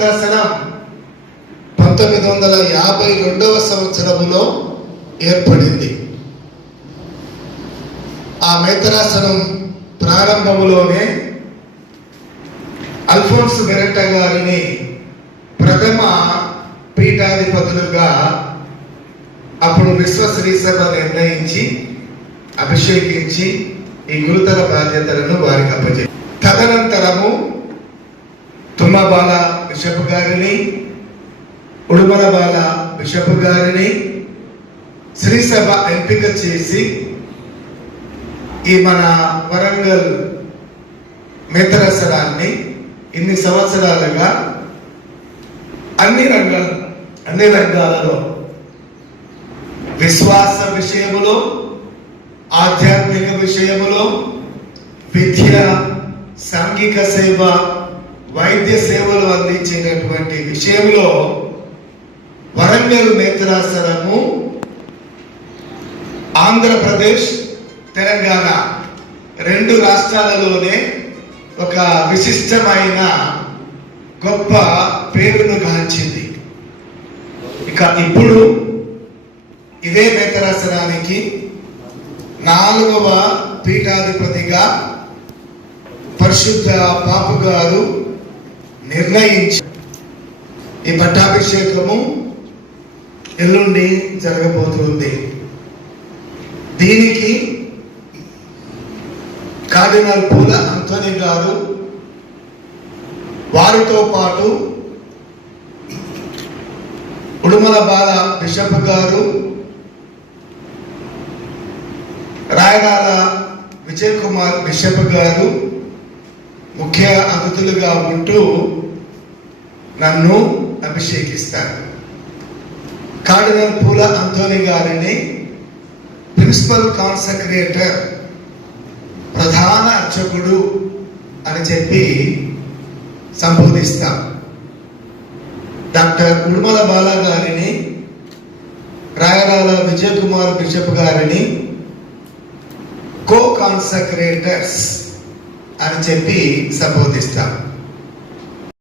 మేత్రాసనం 1952వ సంవత్సరములో ఏర్పడింది. ఆ మేత్రాసనం ప్రారంభములోనే అల్ఫోన్స్ మెరట గారిని ప్రథమ పీఠాధిపతులుగా అప్పుడు విశ్వశ్రీ సభ నిర్ణయించి అభిషేకించి ఈ గురుతర బాధ్యతలను వారికి అప్పచెప్పారు. తదనంతరము తుమ్మబాల బిషప్ గారిని, ఉడుమలబాల బిషప్ గారిని శ్రీసభ ఎంపిక చేసి ఈ మన వరంగల్ మేత్రాసనాన్ని ఇన్ని సంవత్సరాలుగా అన్ని రంగాలలో విశ్వాస విషయములో, ఆధ్యాత్మిక విషయములో, విద్య, సాంఘిక సేవ, వైద్య సేవలు అందించేటటువంటి విషయంలో వరంగల్ మేత్రాసనము ఆంధ్రప్రదేశ్, తెలంగాణ 2 రాష్ట్రాలలోనే ఒక విశిష్టమైన గొప్ప పేరును గాంచింది. ఇక ఇప్పుడు ఇదే మేత్రాసనానికి 4వ పీఠాధిపతిగా పరిశుద్ధ పాపు గారు నిర్ణయించి ఈ పట్టాభిషేకము ఎల్లుండి జరగబోతుంది. దీనికి కార్డినల్ పూల అంతోని గారు, వారితో పాటు ఉడుమలబాల బిషప్ గారు, రాయరాల విజయ్ కుమార్ బిషప్ గారు ముఖ్య అతిథులుగా ఉంటూ నన్ను అభిషేకిస్తారు. కార్డినల్ పూల అంతోని గారిని ప్రిన్సిపల్ కాన్సక్రేటర్, ప్రధాన అర్చకుడు అని చెప్పి సంబోధిస్తాం. డాక్టర్ ఉడుమలబాల గారిని, రాయరాల విజయ్ కుమార్ బిషప్ గారిని కో కాన్సక్రేటర్స్ అని చెప్పి సంబోధిస్తాం.